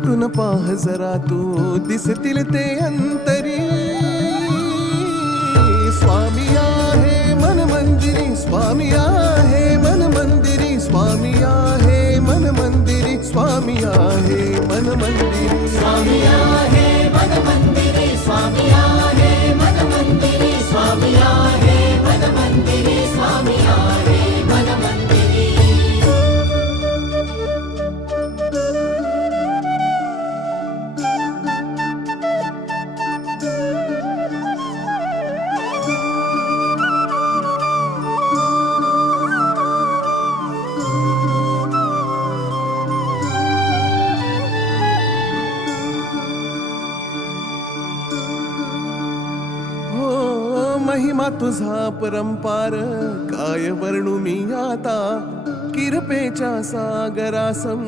भेटून पाह जरा तू दिसतील ते अंतरी. स्वामी आहे मन मंदिरी, स्वामी आहे मन मंदिरी, स्वामी आहे मन मंदिरी, स्वामी आहे मन मंदिरी. स्वामी आहे मन मंदिरी, स्वामी आहे मन मंदिरी, स्वामी आहे मन मंदिरी, स्वामी आहे मन मंदिरी. महिमा तुझा परंपार काय वर्णू मी आता. किरपेच्या सागरासम